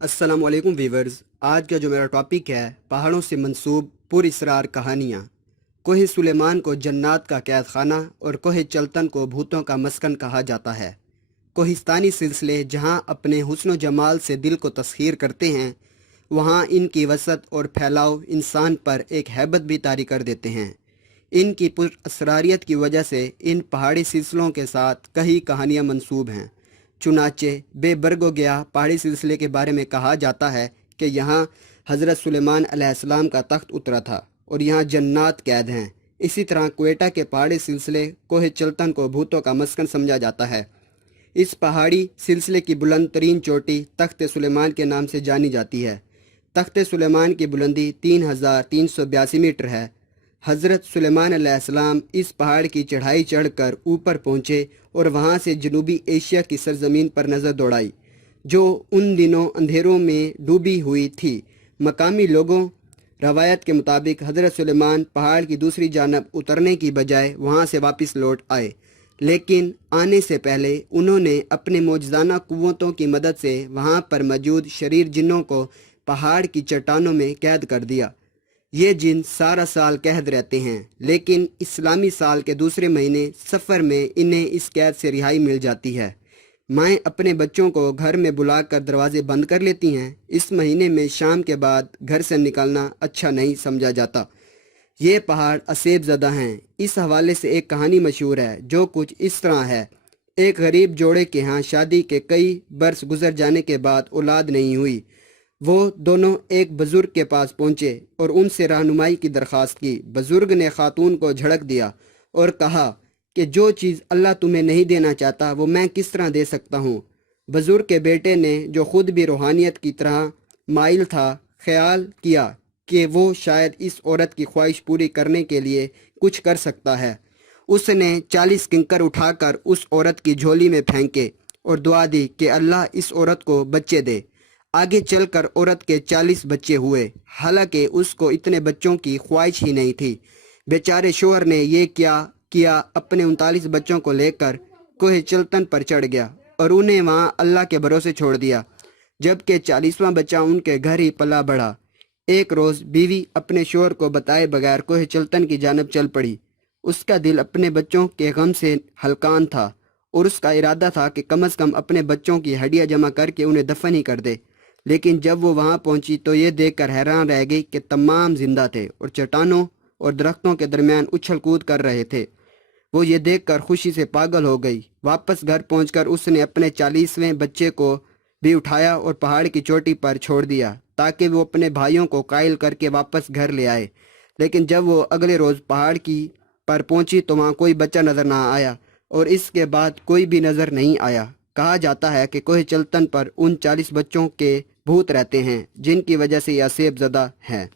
अस्सलाम वालेकुम वीवर्स। आज का जो मेरा टॉपिक है, पहाड़ों से मंसूब पुरअसरार कहानियाँ। कोह सुलेमान को जन्नात का कैद खाना और कोह चल्तन को भूतों का मस्कन कहा जाता है। कोहिस्तानी सिलसिले जहाँ अपने हुस्न जमाल से दिल को तस्खीर करते हैं, वहाँ इनकी वसत और फैलाव इंसान पर एक हैबत भी तारी कर देते हैं। इनकी पुरअसरारियत की वजह से इन पहाड़ी सिलसिलों के साथ कई कहानियाँ मंसूब हैं। चुनाचे बेबर्गो गया पहाड़ी सिलसिले के बारे में कहा जाता है कि यहाँ हज़रत सुलेमान अलैहिस्सलाम का तख्त उतरा था और यहाँ जन्नात कैद हैं। इसी तरह क्वेटा के पहाड़ी सिलसिले कोह चल्तन को भूतों का मस्कन समझा जाता है। इस पहाड़ी सिलसिले की बुलंद तरीन चोटी तख्त सुलेमान के नाम से जानी जाती है। तख्त सुलेमान की बुलंदी 3382 मीटर है। हज़रत सुलेमान अलैहिस्सलाम इस पहाड़ की चढ़ाई चढ़कर ऊपर पहुँचे और वहाँ से जनूबी एशिया की सरजमीन पर नज़र दौड़ाई, जो उन दिनों अंधेरों में डूबी हुई थी। मकामी लोगों रवायत के मुताबिक हज़रत सुलेमान पहाड़ की दूसरी जानब उतरने की बजाय वहाँ से वापस लौट आए, लेकिन आने से पहले उन्होंने अपने मौजज़ाना कुव्वतों की मदद से वहाँ पर मौजूद शरीर जिन्नों को पहाड़ की चट्टानों में कैद कर दिया। ये जिन सारा साल कैद रहते हैं, लेकिन इस्लामी साल के दूसरे महीने सफ़र में इन्हें इस कैद से रिहाई मिल जाती है। माएँ अपने बच्चों को घर में बुलाकर दरवाजे बंद कर लेती हैं। इस महीने में शाम के बाद घर से निकलना अच्छा नहीं समझा जाता। ये पहाड़ असेब ज़दा हैं। इस हवाले से एक कहानी मशहूर है, जो कुछ इस तरह है। एक गरीब जोड़े के यहाँ शादी के कई बरस गुजर जाने के बाद औलाद नहीं हुई। वो दोनों एक बुज़ुर्ग के पास पहुँचे और उनसे रहनुमाई की दरख्वास्त की। बुज़ुर्ग ने खातून को झड़क दिया और कहा कि जो चीज़ अल्लाह तुम्हें नहीं देना चाहता वो मैं किस तरह दे सकता हूँ। बुज़ुर्ग के बेटे ने, जो ख़ुद भी रूहानियत की तरह माइल था, ख्याल किया कि वो शायद इस औरत की ख्वाहिश पूरी करने के लिए कुछ कर सकता है। उसने 40 किंकर उठाकर उस औरत की झोली में फेंके और दुआ दी कि अल्लाह इस औरत को बच्चे दे। आगे चलकर औरत के 40 बच्चे हुए। हालांकि उसको इतने बच्चों की ख्वाहिश ही नहीं थी। बेचारे शोहर ने ये क्या किया, अपने 39 बच्चों को लेकर कोह चल्तन पर चढ़ गया और उन्हें वहाँ अल्लाह के भरोसे छोड़ दिया, जबकि 40वां बच्चा उनके घर ही पला बढ़ा। एक रोज़ बीवी अपने शोहर को बताए बगैर कोह चल्तन की जानब चल पड़ी। उसका दिल अपने बच्चों के गम से हलकान था और उसका इरादा था कि कम अज़ कम अपने बच्चों की हड्डियाँ जमा करके उन्हें दफन ही कर दे। लेकिन जब वो वहाँ पहुँची तो ये देखकर हैरान रह गई कि तमाम जिंदा थे और चट्टानों और दरख्तों के दरमियान उछल कूद कर रहे थे। वो ये देखकर खुशी से पागल हो गई। वापस घर पहुंचकर उसने अपने 40वें बच्चे को भी उठाया और पहाड़ की चोटी पर छोड़ दिया, ताकि वो अपने भाइयों को कायल करके वापस घर ले आए। लेकिन जब वो अगले रोज़ पहाड़ की पर पहुंची तो वहाँ कोई बच्चा नज़र ना आया और इसके बाद कोई भी नज़र नहीं आया। कहा जाता है कि कोह चल्तन पर उन 40 बच्चों के भूत रहते हैं, जिनकी वजह से यह असेब ज़दा है।